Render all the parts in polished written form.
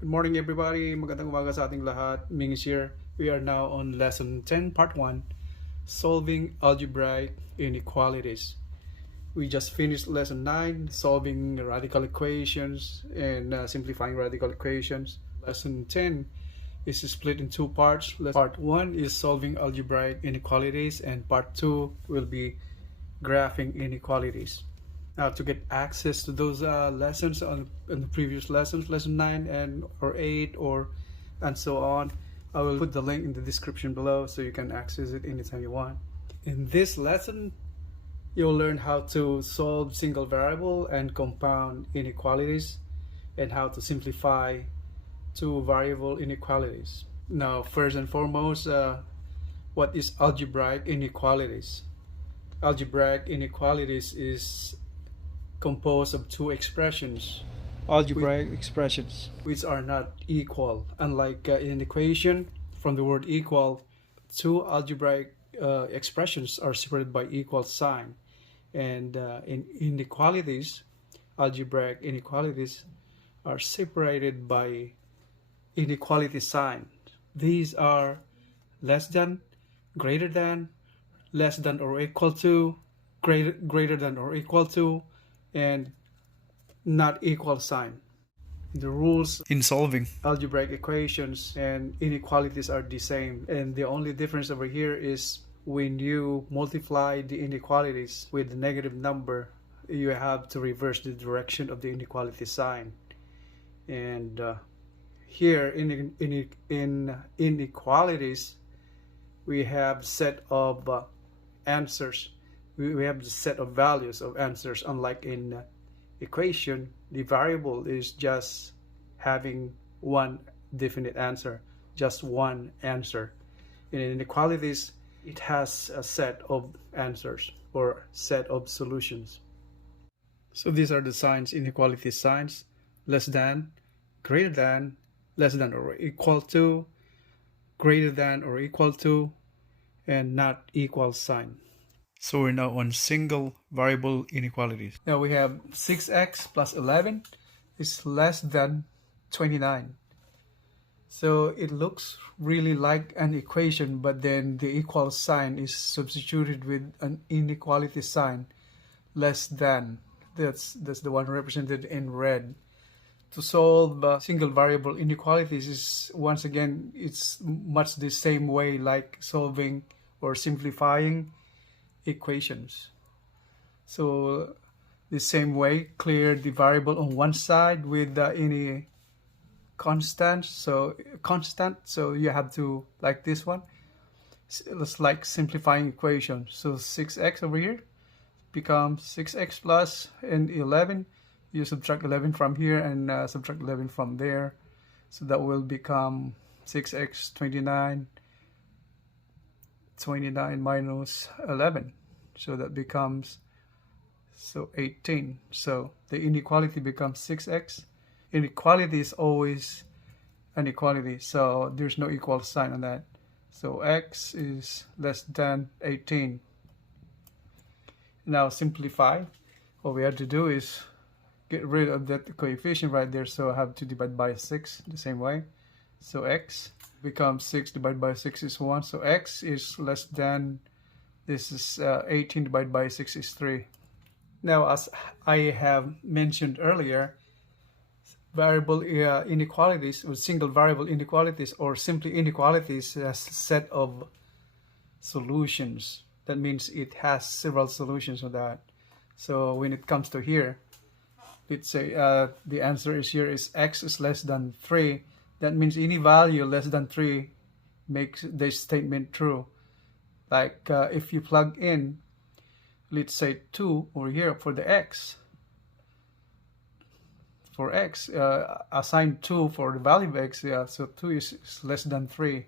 Good morning everybody, magandang umaga sa ating lahat. Ming is here. We are now on lesson 10 part 1, Solving Algebraic Inequalities. We just finished lesson 9, solving radical equations and simplifying radical equations. Lesson 10 is split in two parts. Part 1 is solving algebraic inequalities and part 2 will be graphing inequalities. Now, to get access to those lessons on the previous lessons, lesson 9 and or 8 and so on, I will put the link in the description below so you can access it anytime you want. In this lesson, you'll learn how to solve single variable and compound inequalities and how to simplify two variable inequalities. Now, first and foremost, what is algebraic inequalities? Algebraic inequalities is composed of two expressions, algebraic expressions, which are not equal. Unlike in an equation, from the word equal, two algebraic expressions are separated by equal sign. And in inequalities, algebraic inequalities are separated by inequality sign. These are less than, greater than, less than or equal to, greater than or equal to, and not equal sign. The rules in solving algebraic equations and inequalities are the same, and the only difference over here is when you multiply the inequalities with the negative number, you have to reverse the direction of the inequality sign. And here in inequalities, we have set of answers. We have the set of values of answers. Unlike in equation, the variable is just having one definite answer, just one answer. In inequalities, it has a set of answers or set of solutions. So these are the signs, inequality signs: less than, greater than, less than or equal to, greater than or equal to, and not equal sign. So we're now on single variable inequalities. Now we have 6x plus 11 is less than 29. So it looks really like an equation, but then the equal sign is substituted with an inequality sign, less than. That's the one represented in red. To solve single variable inequalities is, once again, it's much the same way like solving or simplifying equations. So the same way, clear the variable on one side with any constant. So you have to, like this one, it's like simplifying equation. So 6x over here becomes 6x plus and 11. You subtract 11 from here and subtract 11 from there, so that will become 6x 29 minus 11, so that becomes 18. So the inequality becomes 6x. Inequality is always an equality, so there's no equal sign on that. So x is less than 18. Now simplify. What we have to do is get rid of that coefficient right there, so I have to divide by 6 the same way. So x becomes 6 divided by 6 is 1, so x is less than, this is 18 divided by 6 is 3. Now, as I have mentioned earlier, variable inequalities or single variable inequalities or simply inequalities has a set of solutions. That means it has several solutions of that. So when it comes to here, let's say the answer is here is x is less than 3. That means any value less than 3 makes this statement true. Like if you plug in, let's say 2 over here for the x. For x, assign 2 for the value of x, so 2 is less than 3.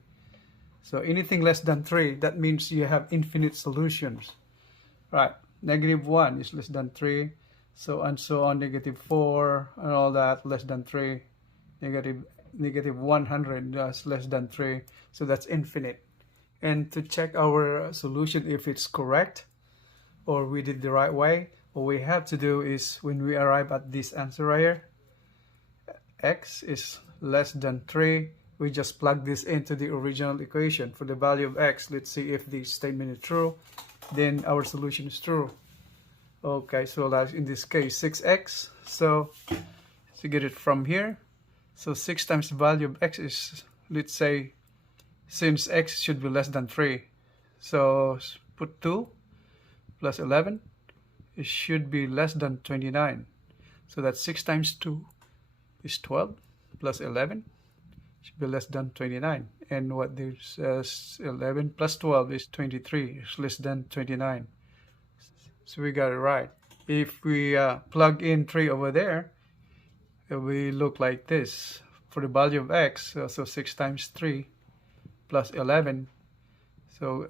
So anything less than 3, that means you have infinite solutions. Right, -1 is less than 3. So and so on, -4 and all that, less than 3. Negative 100 is less than 3. So that's infinite. And to check our solution if it's correct or we did the right way, what we have to do is when we arrive at this answer right here, x is less than 3, we just plug this into the original equation for the value of x. Let's see if the statement is true, then our solution is true. Okay, so that's in this case 6x. So to get it from here, so 6 times the value of x is, let's say, since x should be less than 3, so put 2 plus 11, it should be less than 29. So that's 6 times 2 is 12 plus 11 should be less than 29. And what there's 11 plus 12 is 23, is less than 29. So we got it right. If we plug in 3 over there, it will look like this. For the value of x, so 6 times 3 plus 11, so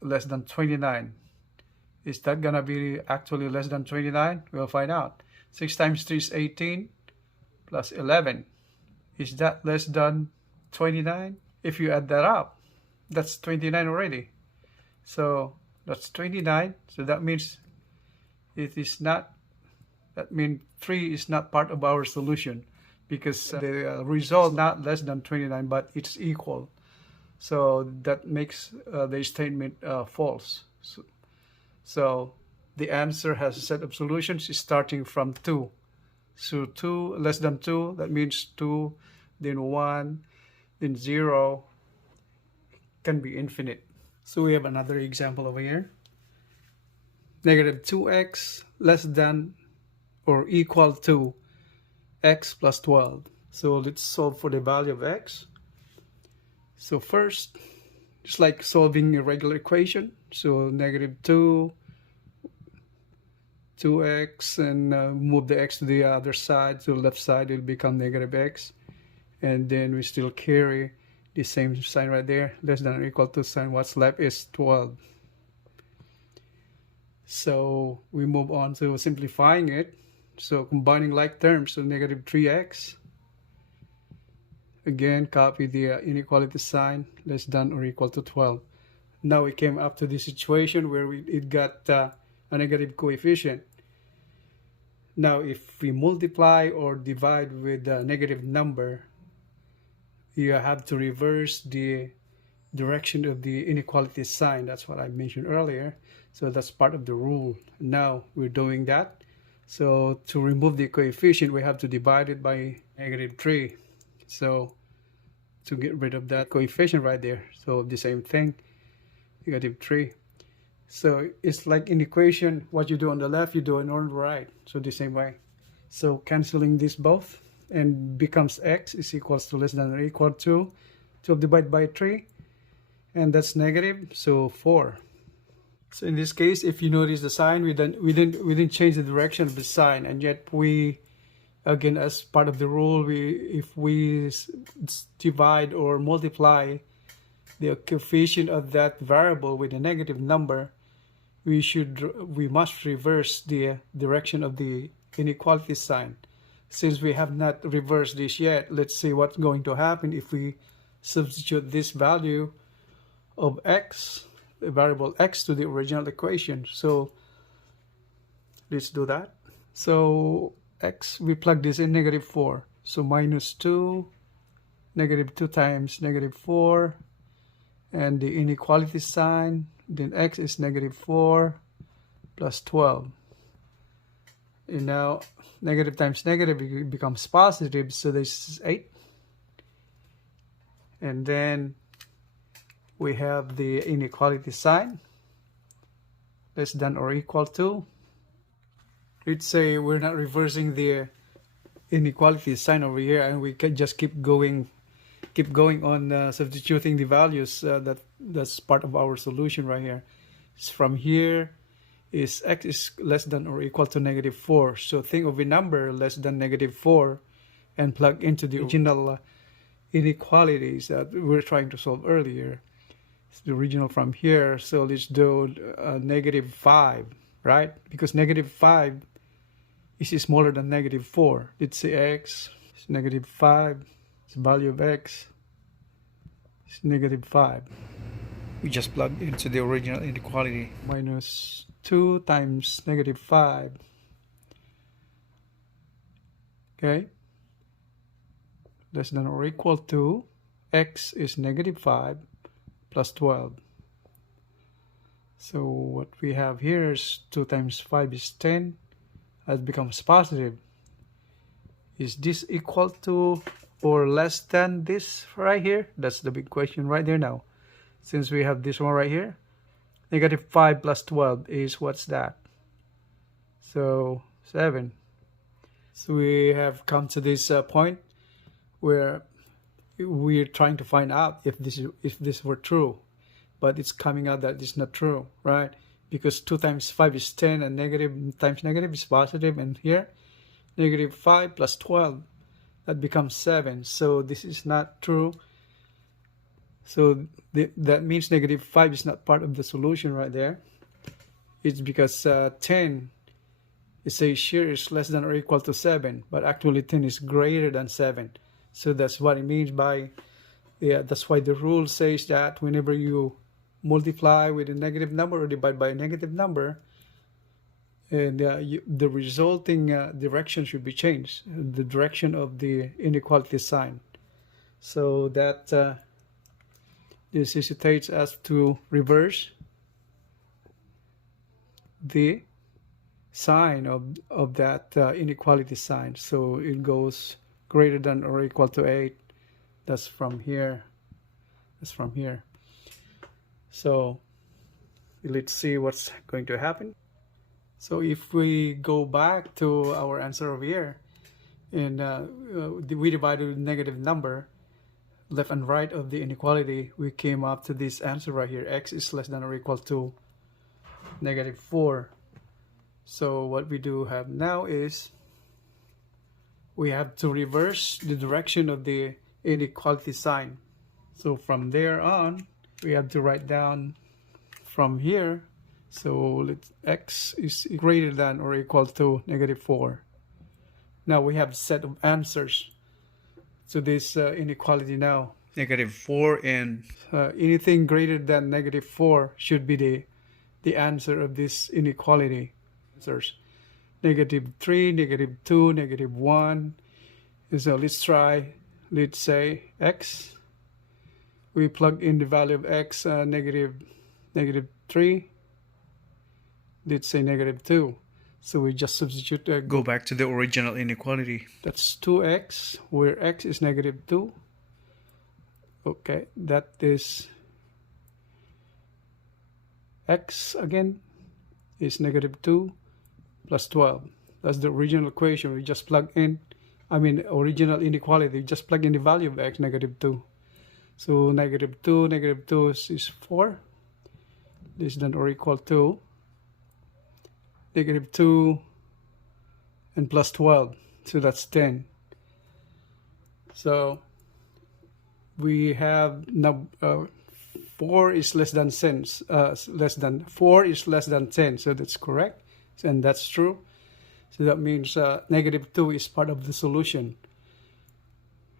less than 29. Is that gonna be actually less than 29? We'll find out. 6 times 3 is 18 plus 11. Is that less than 29? If you add that up, that's 29 already. So that's 29. So that means it is not, that means 3 is not part of our solution, because the result not less than 29, but it's equal. So that makes the statement false. So the answer has a set of solutions starting from 2. So 2 less than 2, that means 2, then 1, then 0, can be infinite. So we have another example over here. Negative 2x less than or equal to x plus 12. So let's solve for the value of x. So first, it's like solving a regular equation. So negative 2x, and move the x to the other side, to the left side, it will become negative x. And then we still carry the same sign right there, less than or equal to sign. What's left is 12. So we move on to simplifying it. So combining like terms, so negative 3x. Again, copy the inequality sign, less than or equal to 12. Now we came up to the situation where it got a negative coefficient. Now if we multiply or divide with a negative number, you have to reverse the direction of the inequality sign. That's what I mentioned earlier. So that's part of the rule. Now we're doing that. So to remove the coefficient, we have to divide it by negative 3. So to get rid of that coefficient right there, so the same thing, negative 3. So it's like in equation, what you do on the left, you do it on the right. So the same way. So canceling this both, and becomes x is equals to less than or equal to 12 divided by 3, and that's negative, so 4. So in this case, if you notice the sign, we didn't change the direction of the sign, and yet we, again, as part of the rule, if we divide or multiply the coefficient of that variable with a negative number, we must reverse the direction of the inequality sign. Since we have not reversed this yet, let's see what's going to happen if we substitute this value of x, the variable x, to the original equation. So let's do that. So x, we plug this in, negative 4. So minus 2, negative 2 times negative 4, and the inequality sign, then x is negative 4 plus 12. And now negative times negative, it becomes positive, so this is 8. And then we have the inequality sign, less than or equal to. Let's say we're not reversing the inequality sign over here, and we can just keep going on substituting the values. That's part of our solution right here. So from here is x is less than or equal to negative 4. So think of a number less than negative 4 and plug into the original inequalities that we were trying to solve earlier. It's the original from here. So let's do negative 5, right? Because negative 5 is smaller than negative 4. Let's say x is negative 5. Its value of x is negative 5. We just plug into the original inequality. Minus 2 times negative 5. Okay. less than or equal to x is negative 5 plus 12. So what we have here is 2 times 5 is 10. That becomes positive. Is this equal to or less than this right here? That's the big question right there now. Since we have this one right here, negative 5 plus 12 is what's that? So 7. So we have come to this point where we're trying to find out if this were true, but it's coming out that it's not true, right? Because 2 times 5 is 10 and negative times negative is positive, and here negative 5 plus 12, that becomes 7. So this is not true. So that means negative 5 is not part of the solution right there. It's because 10, it says here is less than or equal to 7, but actually 10 is greater than 7. So that's what it means by, that's why the rule says that whenever you multiply with a negative number or divide by a negative number, and the resulting direction should be changed, the direction of the inequality sign. So that necessitates us to reverse the sign of that inequality sign. So it goes greater than or equal to 8. That's from here. That's from here. So let's see what's going to happen. So if we go back to our answer over here, and we divided with negative number, left and right of the inequality, we came up to this answer right here. X is less than or equal to negative 4. So what we do have now is we have to reverse the direction of the inequality sign. So from there on, we have to write down from here. So x is greater than or equal to negative 4. Now we have a set of answers to this inequality now. Negative 4 and anything greater than negative 4 should be the answer of this inequality. Answers. Negative 3, negative 2, negative 1. And so let's try, let's say x. We plug in the value of x, negative 3. Let's say negative 2. So we just substitute, go back to the original inequality. That's 2x, where x is negative 2. Okay, that is x again is negative 2 plus 12. That's the original equation. We just plug in, original inequality. We just plug in the value of x, negative 2. So negative 2 is 4. Less than or equal to negative 2 and plus 12. So that's 10. So we have now 4 is less than 10. 4 is less than 10. So that's correct. And that's true. So that means negative 2 is part of the solution.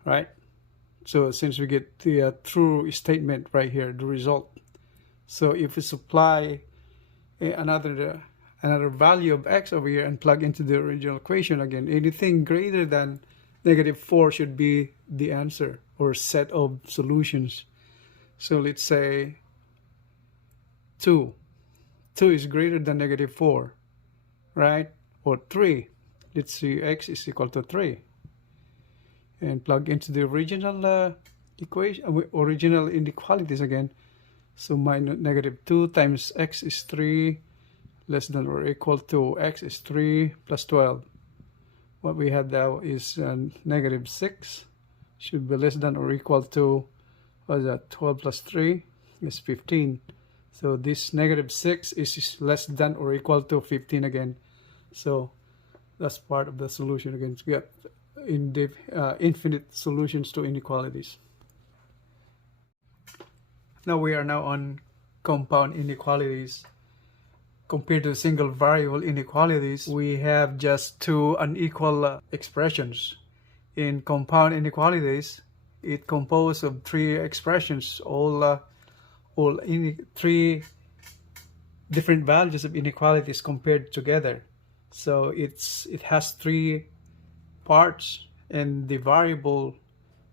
Right? So since we get the true statement right here, the result. So if we supply another value of x over here and plug into the original equation again, anything greater than negative 4 should be the answer or set of solutions. So let's say 2. 2 is greater than negative 4, right? Or 3. Let's see, x is equal to 3. And plug into the original equation, original inequalities again. So minus negative 2 times x is 3, less than or equal to x is 3 plus 12. What we have now is negative 6, should be less than or equal to, what is that, 12 plus 3 is 15. So this negative 6 is less than or equal to 15 again. So that's part of the solution again. We got infinite solutions to inequalities. Now we are now on compound inequalities. Compared to single variable inequalities, we have just two unequal expressions. In compound inequalities, it composed of three expressions, all three different values of inequalities compared together. So it has three parts, and the variable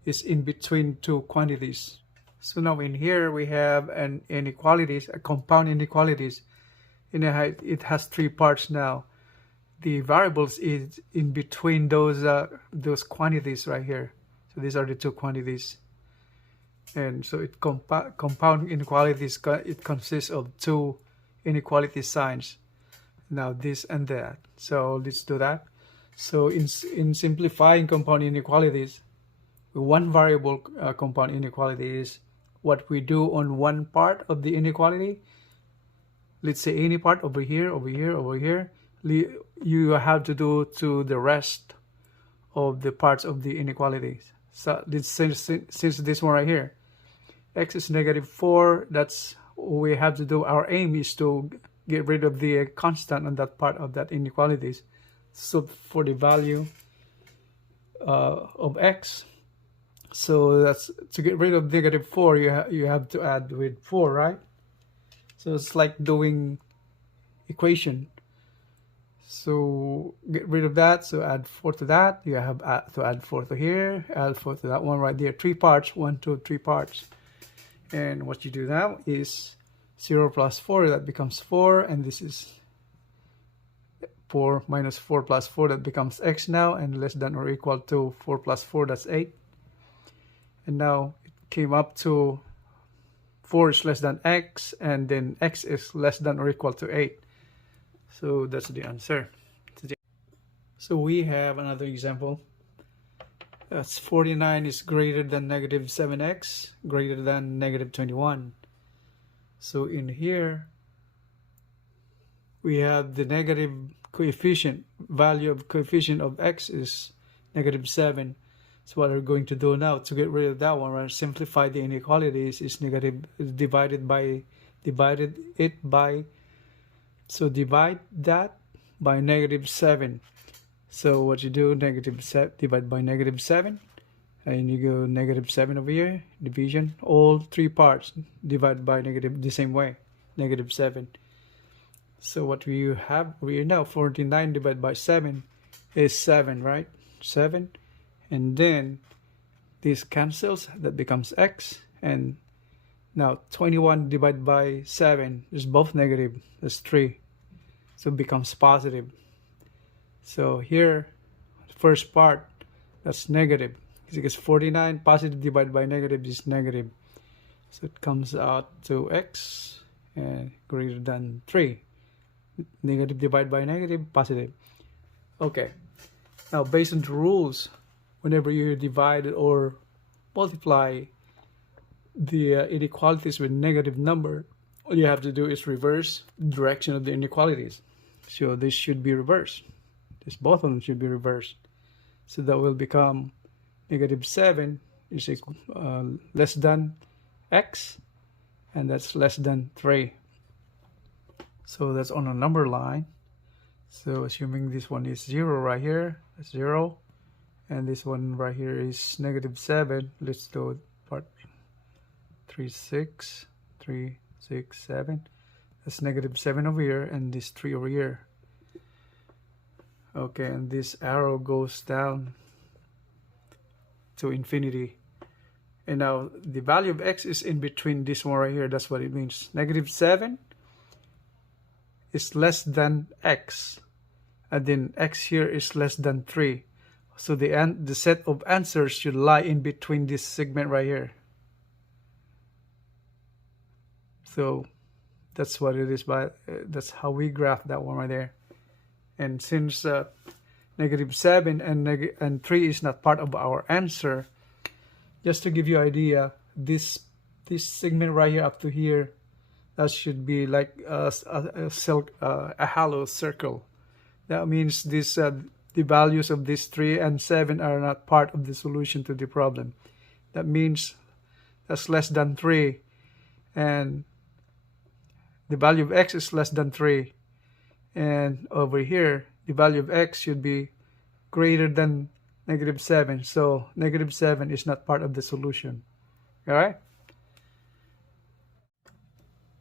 is in between two quantities. So now in here we have an inequalities, a compound inequalities. It has three parts now. The variables is in between those quantities right here. So these are the two quantities. And so it compound inequalities, it consists of two inequality signs. Now this and that. So let's do that. So in simplifying compound inequalities, one variable compound inequality is what we do on one part of the inequality. Let's say any part over here, over here, over here. You have to do to the rest of the parts of the inequalities. So since this one right here, x is -4, that's we have to do. Our aim is to get rid of the constant on that part of that inequalities. So for the value of x, so that's to get rid of -4, you have to add with 4, right? So it's like doing equation. So get rid of that, so add 4 to that. You have to add 4 to here, add 4 to that one right there. 3 parts, 1, 2, 3 parts. And what you do now is 0 plus 4, that becomes 4, and this is 4 minus 4 plus 4, that becomes x now, and less than or equal to 4 plus 4, that's 8. And now it came up to 4 is less than x, and then x is less than or equal to 8. So that's the answer. So we have another example. That's 49 is greater than -7x, greater than -21. So in here, we have the negative coefficient, value of coefficient of x is -7. So what we're going to do now to get rid of that one, right? Simplify the inequalities is negative, divide that by -7. So what you do, divide by -7, and you go -7 over here, division, all 3 parts, divide by the same way, -7. So what we have here now, 49 divided by 7 is 7, right? 7, and then this cancels, that becomes x, and now 21 divided by 7 is both negative, that's 3, so it becomes positive. So here, first part, that's negative, because 49 positive divided by negative is negative, so it comes out to x and greater than 3. Negative divided by negative, positive. Okay, now based on the rules, whenever you divide or multiply the inequalities with negative number, all you have to do is reverse the direction of the inequalities. So this should be reversed. Both of them should be reversed. So that will become -7 is less than x, and that's less than 3. So that's on a number line. So assuming this one is 0 right here, that's 0. And this one right here is -7. Let's do part 3, 6, 3, 6, 7. That's -7 over here, and this 3 over here. Okay, and this arrow goes down to infinity. And now the value of x is in between this one right here. That's what it means. -7 is less than x, and then x here is less than 3. So the set of answers should lie in between this segment right here. So that's what it is. That's how we graph that one right there. And since -7 and 3 is not part of our answer, just to give you an idea, this segment right here up to here, that should be like a hollow circle. That means this the values of these 3 and 7 are not part of the solution to the problem. That means that's less than 3, and the value of x is less than 3. And over here, the value of x should be greater than -7. So -7 is not part of the solution. All right?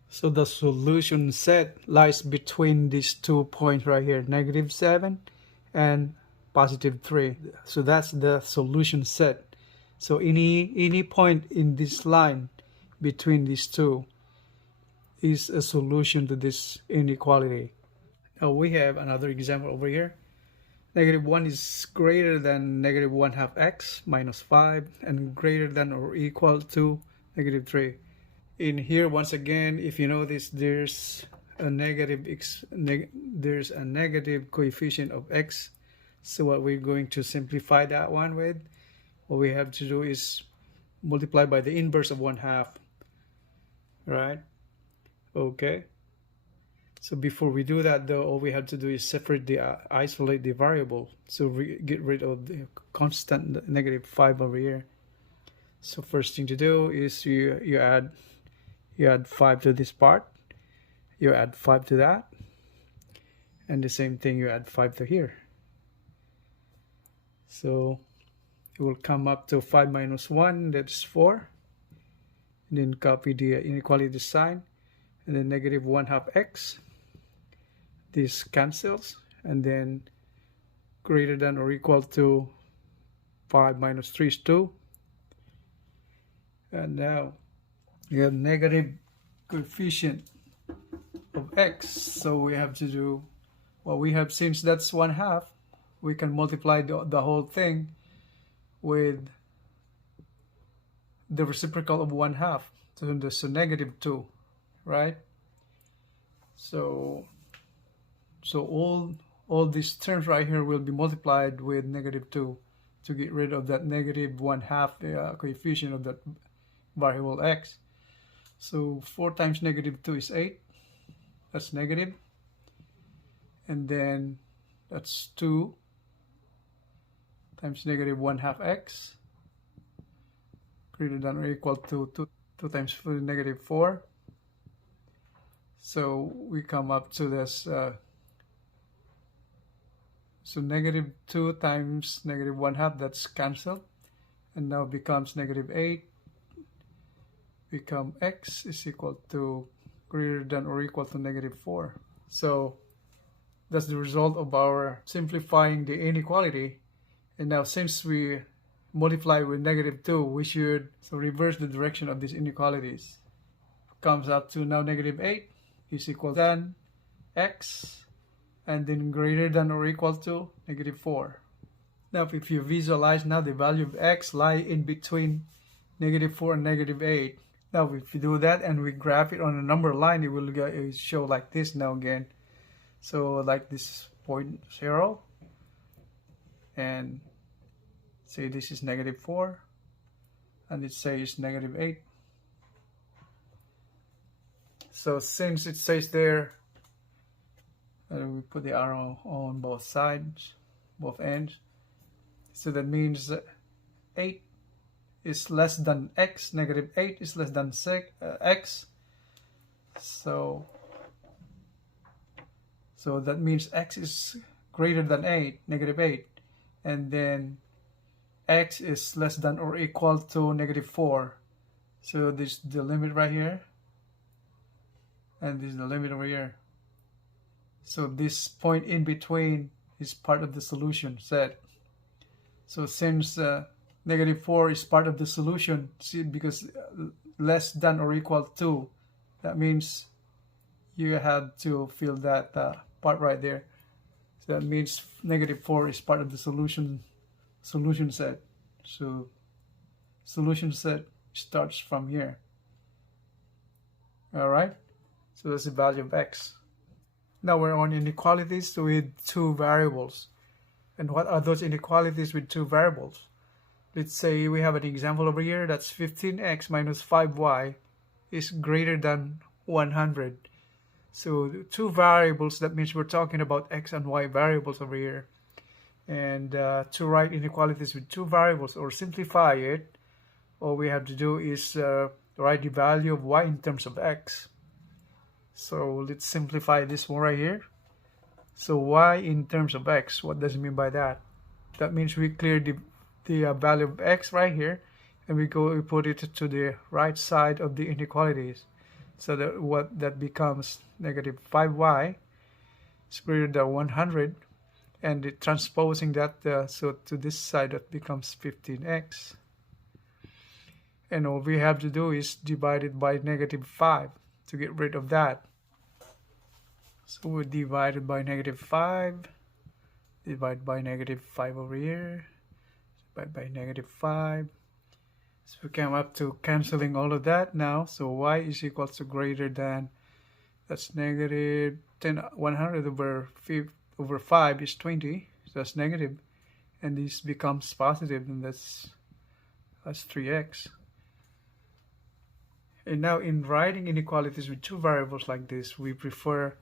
So the solution set lies between these 2 points right here, -7 and +3. So that's the solution set. So any point in this line between these two is a solution to this inequality. Now we have another example over here. Negative 1 is greater than negative 1 half x minus 5 and greater than or equal to negative 3. In here, once again, if you notice, there's a negative coefficient of x. So what we're going to simplify that one with, what we have to do is multiply by the inverse of 1/2, right? Okay. So before we do that, though, all we have to do is isolate the variable. So get rid of the constant negative 5 over here. So first thing to do is you add 5 to this part, you add 5 to that, and the same thing, you add 5 to here. So it will come up to 5 minus 1, that's 4. And then copy the inequality sign, and then negative 1/2 x. This cancels, and then greater than or equal to 5 minus 3 is 2. And now you have negative coefficient of x, so we have to do what we have. Since that's 1/2, we can multiply the whole thing with the reciprocal of 1/2, so negative 2, right? So all these terms right here will be multiplied with negative 2 to get rid of that negative 1/2 coefficient of that variable x. So 4 times negative 2 is 8. That's negative. And then that's 2 times negative 1/2 x greater than or equal to 2 times negative 4. So we come up to this. So negative 2 times negative 1/2, that's cancelled. And now becomes negative 8. Become x is equal to greater than or equal to negative 4. So that's the result of our simplifying the inequality. And now since we multiply with negative 2, we should reverse the direction of these inequalities. Comes up to now negative 8 is equal to x, and then greater than or equal to negative 4. Now if you visualize, now the value of x lie in between negative 4 and negative 8. Now if you do that and we graph it on a number line, it will show like this now again. So like this 0.0, and say this is negative 4, and it says negative 8. So since it says there, we put the arrow on both sides, both ends. So that means 8 is less than x, negative 8 is less than x. So that means x is greater than 8, negative 8. And then x is less than or equal to negative 4. So this is the limit right here. And this is the limit over here. So this point in between is part of the solution set. So since negative 4 is part of the solution, see, because less than or equal to, that means you have to fill that part right there. So that means negative 4 is part of the solution set. So solution set starts from here. All right. So that's the value of x. Now we're on inequalities with two variables. And what are those inequalities with two variables? Let's say we have an example over here that's 15x minus 5y is greater than 100. So two variables, that means we're talking about x and y variables over here. And to write inequalities with two variables or simplify it, all we have to do is write the value of y in terms of x. So let's simplify this one right here. So y in terms of x, what does it mean by that? That means we clear the value of x right here, and we put it to the right side of the inequalities. So that becomes negative 5y is greater than 100, and transposing that so to this side, that becomes 15x. And all we have to do is divide it by -5 to get rid of that. So we divide it by -5, divide by -5 over here, divide by -5. So we come up to canceling all of that now. So y is equal to greater than, that's -100 over 5 is 20. So that's negative. And this becomes positive, and that's 3x. And now in writing inequalities with two variables like this, we prefer,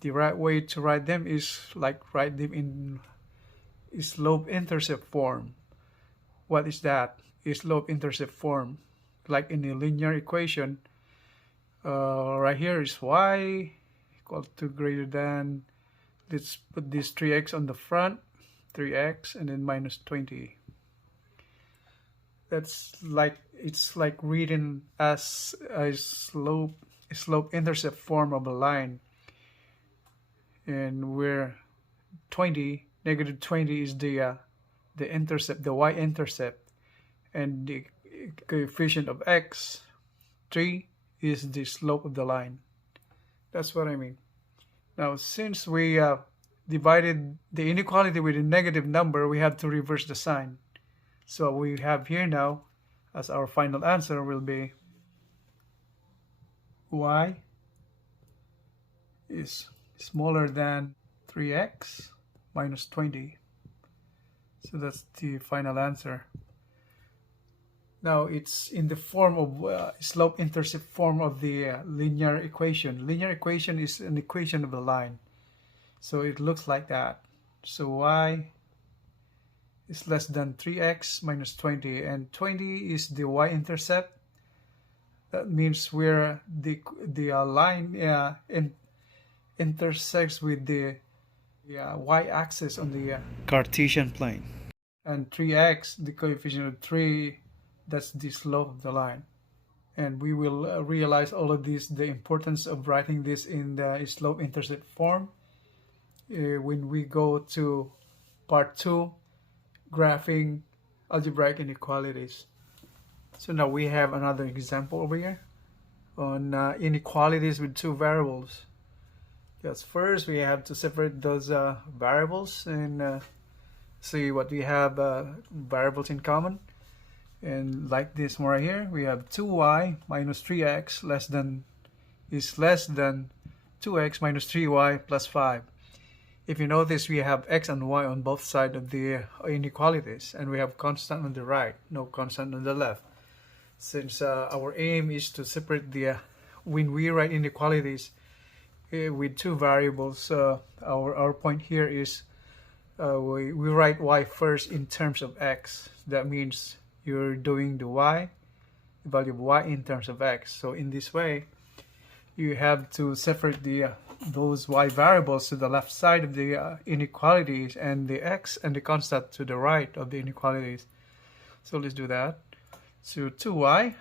the right way to write them is like write them in slope-intercept form. What is that? Slope-intercept form. Like in a linear equation, right here is y equal to greater than, let's put this 3x on the front, 3x, and then minus 20. That's like, it's like written as a slope-intercept form of a line. And where -20 is the intercept, the y-intercept, and the coefficient of x, 3, is the slope of the line. That's what I mean. Now, since we divided the inequality with a negative number, we have to reverse the sign. So what we have here now as our final answer will be y is smaller than 3x minus 20. So that's the final answer. Now it's in the form of slope-intercept form of the linear equation. Linear equation is an equation of a line. So it looks like that. So y is less than 3x minus 20, and 20 is the y-intercept. That means where the line intersects with the y-axis on the Cartesian plane. And 3x, the coefficient of 3, that's the slope of the line. And we will realize all of this, the importance of writing this in the slope-intercept form, when we go to part 2, graphing algebraic inequalities. So now we have another example over here on inequalities with two variables. Yes, first we have to separate those variables and see what we have variables in common. And like this one right here, we have 2y minus 3x is less than 2x minus 3y plus 5. If you notice, we have x and y on both sides of the inequalities, and we have constant on the right, no constant on the left. Since our aim is to separate the, when we write inequalities with two variables, our point here is we write y first in terms of x. That means you're doing the value of y in terms of x. So in this way, you have to separate those y variables to the left side of the inequalities, and the x and the constant to the right of the inequalities. So let's do that. So 2y,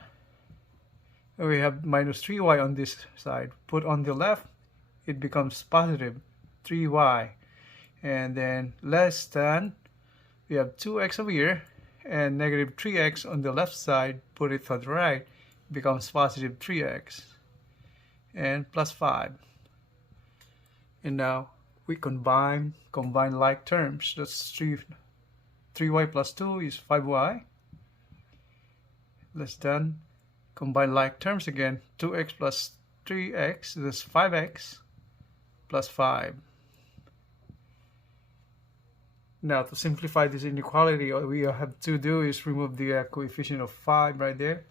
we have minus 3y on this side. Put on the left, it becomes positive 3y. And then less than, we have 2x over here, and negative 3x on the left side. Put it to the right, it becomes positive 3x. And plus 5. And now we combine like terms. That's 3y plus 2 is 5y. Less than, combine like terms again. 2x plus 3x, that's 5x plus 5. Now to simplify this inequality, all we have to do is remove the coefficient of 5 right there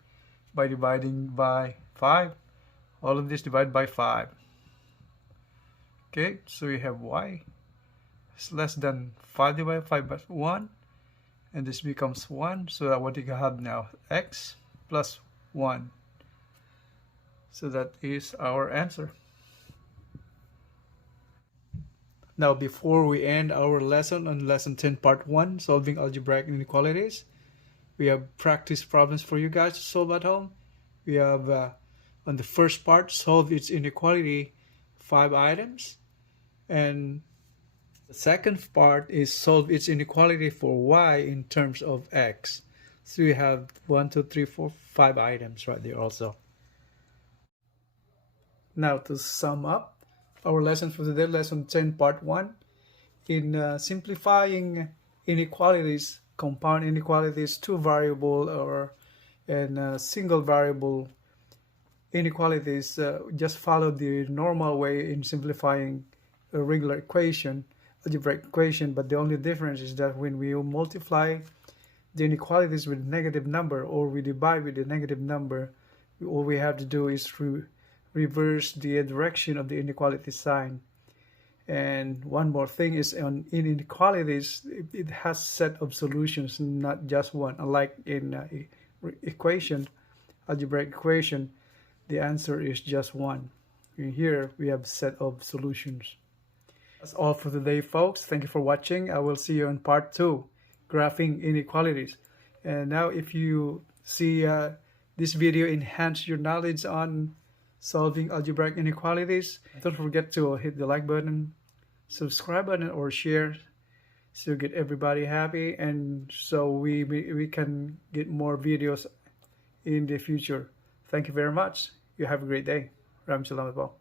by dividing by 5. All of this divided by 5. Okay, so we have y is less than 5 divided by 5 by 1, and this becomes 1. So that what you have now, x plus 1. So that is our answer. Now before we end our lesson on lesson 10 part 1, solving algebraic inequalities, we have practice problems for you guys to solve at home. We have on the first part, solve its inequality, 5 items. And the second part is solve its inequality for y in terms of x. So we have 1, 2, 3, 4, 5 items right there also. Now to sum up our lesson for today, lesson 10, part 1. In simplifying inequalities, compound inequalities, two variable or single variable inequalities, just follow the normal way in simplifying a regular equation, algebraic equation, but the only difference is that when we multiply the inequalities with a negative number or we divide with a negative number, all we have to do is reverse the direction of the inequality sign. And one more thing is in inequalities, it has set of solutions, not just one. Unlike in equation, algebraic equation, the answer is just one. In here, we have set of solutions. That's all for today, folks. Thank you for watching. I will see you in part 2, graphing inequalities. And now if you see this video enhance your knowledge on solving algebraic inequalities, don't forget to hit the like button, subscribe button, or share so get everybody happy, and so we can get more videos in the future. Thank you very much. You have a great day. Salamat po.